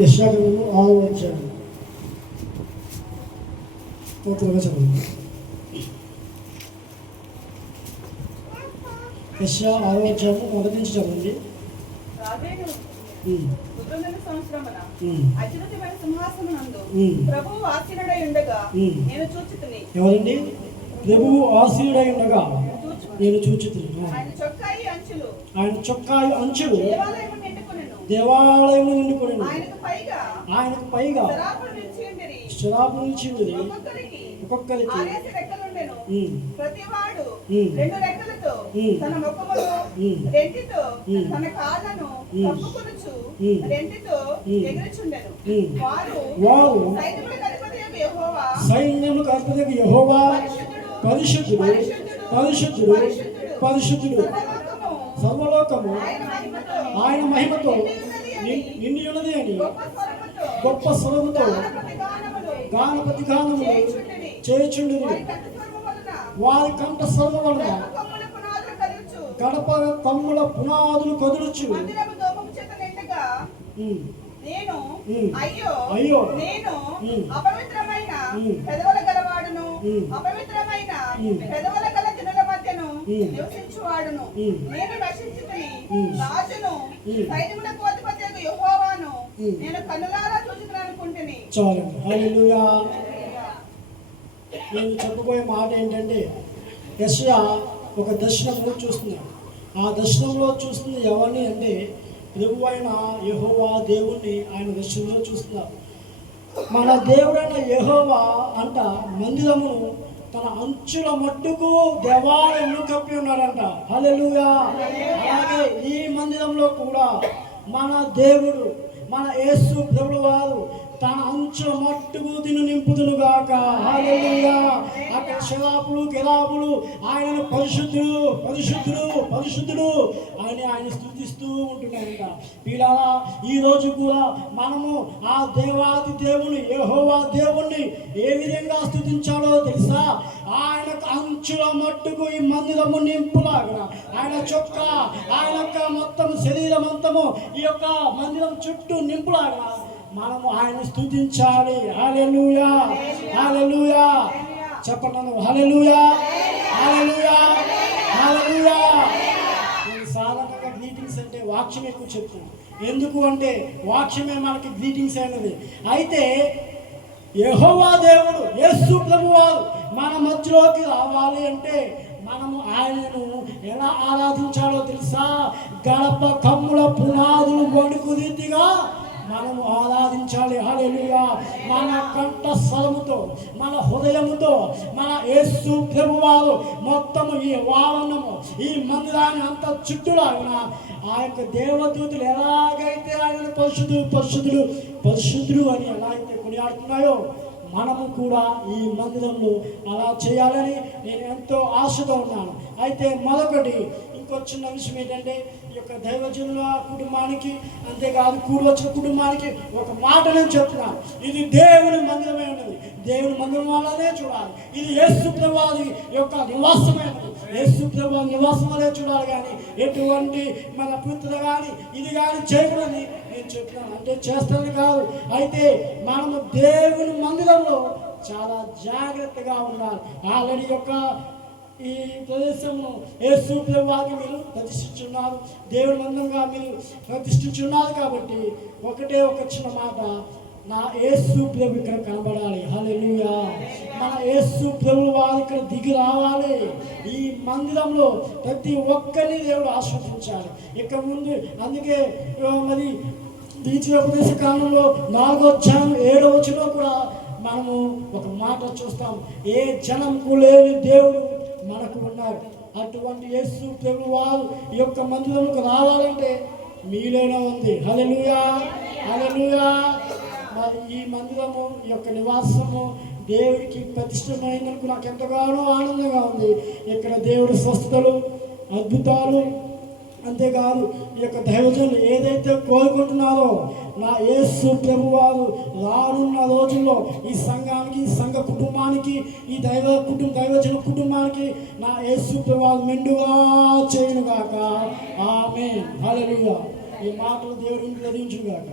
యెషయాగ్రంథము 6వ అధ్యాయం 1వ వచనం. యెషయా 6వ అధ్యాయం 1 నుంచి చదవండి. అత్యున్నతమైన సింహాసనమందు ప్రభువు ఆసీనుడై ఉండగా నేను చూచుచుంటిని. ఎవరండి? ప్రభువు ఆసీనుడై ఉండగా నేను చూచుచుంటిని. ఆయన చొక్కాయి అంచులు దేవాలయము నిండుకొనెను. ఆయనకు పైగా శరాబులు నిలిచింది. ఒక్కొక్కరికి ప్రతివాడు రెండు రెక్కలతో తన ముఖమును రెంటితో తన కాళ్ళను కప్పుకొనుచు రెంటితో ఎగురుచుండెను. వారు సైన్యములకు అధిపతియగు యెహోవా పరిశుద్ధుడు పరిశుద్ధుడు పరిశుద్ధుడు, సర్వలోకము ఆయన మహిమతో నిండి ఉన్నది అని గొప్ప స్వరముతో గానపతి గానములు చేయుచుండును. వారి కంఠ స్వరము వలన గడప కమ్ముల పునాదులు కదులుచు. అయ్యో నేను అపవిత్రమైన పెదవుల గలవాడును, అపవిత్రమైన పెదవుల గల జనుల మధ్యను నివసించువాడును. నేను నశించితిని, రాజును సైన్యములకు అధిపతియగు యెహోవాను నేను కన్నులారా చూచుకుననుకుంటుని. చాలండి. హల్లెలూయా. నేను చెప్పబోయే మాట ఏంటంటే, యెషయా ఒక దర్శనంలో చూస్తున్నాడు. ఆ దర్శనంలో చూస్తుంది ఎవరిని అంటే ప్రభు అయిన యెహోవా దేవుణ్ణి ఆయన దర్శనంలో చూస్తున్నారు. మన దేవుడైన యెహోవా అంట మందిరమును తన అంచుల మట్టుకు దేవాలయంలో కప్పి ఉన్నాడంట. హల్లెలూయా. అలాగే ఈ మందిరంలో కూడా మన దేవుడు మన యేసు ప్రభువు వారు తన అంచుల మట్టుకు దీన్ని నింపుదునుగాక. హల్లెలూయా. అక్కడ శరాపులు కెరాబులు ఆయనను పరిశుద్ధుడు పరిశుద్ధుడు పరిశుద్ధుడు అని ఆయన స్తుతిస్తూ ఉంటున్నారంట. ఇలా ఈ రోజు కూడా మనము ఆ దేవాది దేవుని యెహోవా దేవుణ్ణి ఏ విధంగా స్తుతించాలో తెలుసా? ఆయనకు అంచుల మట్టుకు ఈ మందిరము నింపులాగా ఆయన చొక్క ఆయన యొక్క మొత్తం శరీరం అంతము ఈ యొక్క మందిరం చుట్టూ నింపులాగా మనము ఆయన స్తుతించాలి. హల్లెలూయా హల్లెలూయా. చెప్పండి హల్లెలూయా హల్లెలూయా హల్లెలూయా. నేను సాధారణంగా గ్రీటింగ్స్ అంటే వాక్యం ఎక్కువ చెప్తాను. ఎందుకు అంటే వాక్యమే మనకి గ్రీటింగ్స్ అయినది. అయితే యెహోవా దేవుడు యేసు ప్రభువారు మన మధ్యలోకి రావాలి అంటే మనము ఆయనను ఎలా ఆరాధించాలో తెలుసా? గడప కమ్ముల పునాదులు వణుకు రీతిగా మనము ఆరాధించాలి. హల్లెలూయా. మన కంఠ స్వరముతో మన హృదయముతో మన యేసు ప్రభువారు మొత్తము ఈ వావనము ఈ మందిరాన్ని అంత చుట్టూలాగిన ఆ యొక్క దేవదూతులు ఎలాగైతే ఆయన పరిశుద్ధుడు పరిశుద్ధుడు పరిశుద్ధుడు అని ఎలా అయితే కొనియాడుతున్నాయో మనము కూడా ఈ మందిరంలో అలా చేయాలని నేను ఎంతో ఆశతో ఉన్నాను. అయితే మరొకటి ఇంకో చిన్న విషయం ఏంటంటే ఈ యొక్క దైవజనుల కుటుంబానికి అంతేకాదు కూడి వచ్చిన కుటుంబానికి ఒక మాట నేను చెప్తున్నాను. ఇది దేవుని మందిరమే ఉన్నది. దేవుని మందిరం వల్లనే చూడాలి. ఇది యేసు ప్రభువారి యొక్క నివాసమైనది. యేసు ప్రభువు నివాసం వల్లే చూడాలి. కానీ ఎటువంటి మన పుత్ర కానీ ఇది కానీ చేయకూడదని నేను చెప్తున్నాను. అంటే చేస్తాను కాదు. అయితే మనము దేవుని మందిరంలో చాలా జాగ్రత్తగా ఉండాలి. ఆల్రెడీ యొక్క ఈ ప్రదేశంలో యేసు ప్రభువారికి మీరు ప్రతిష్ఠించున్నారు. దేవుని మందిరంగా మీరు ప్రతిష్ఠించున్నారు. కాబట్టి ఒకటే ఒక చిన్న మాట, నా యేసు ప్రభు ఇక్కడ కనబడాలి. హల్లెలూయా. మన యేసు ప్రభు వారు ఇక్కడ దిగి రావాలి. ఈ మందిరంలో ప్రతి ఒక్కరిని దేవుడు ఆస్వాదించాలి. ఇక ముందు అందుకే మరి ద్వితీయోపదేశ కాలంలో 4వ అధ్యాయం 7వ వచనంలో కూడా మనము ఒక మాట చూస్తాం. ఏ జనంకు లేని దేవుడు మనకు ఉన్నారు. అటువంటి యేసు ప్రభు వారు ఈ యొక్క మందిరంకు రావాలంటే మీలోనే ఉంది. హల్లెలూయా హల్లెలూయా. మరి ఈ మందిరము ఈ యొక్క నివాసము దేవుడికి ప్రతిష్టమైనందుకు నాకు ఎంతగానో ఆనందంగా ఉంది. ఇక్కడ దేవుడి స్వస్థతలు అద్భుతాలు అంతేకాదు ఈ యొక్క దైవజనులు ఏదైతే కోరుకుంటున్నారో నా యేసు ప్రభువారు రానున్న రోజుల్లో ఈ సంఘానికి ఈ సంఘ కుటుంబానికి ఈ దైవజన కుటుంబానికి నా యేసు ప్రభువారు మెండుగా చేయనుగాక. ఆమేన్. హల్లెలూయా. ఈ మాటలు దేవుడిని గ్రహించుగాక.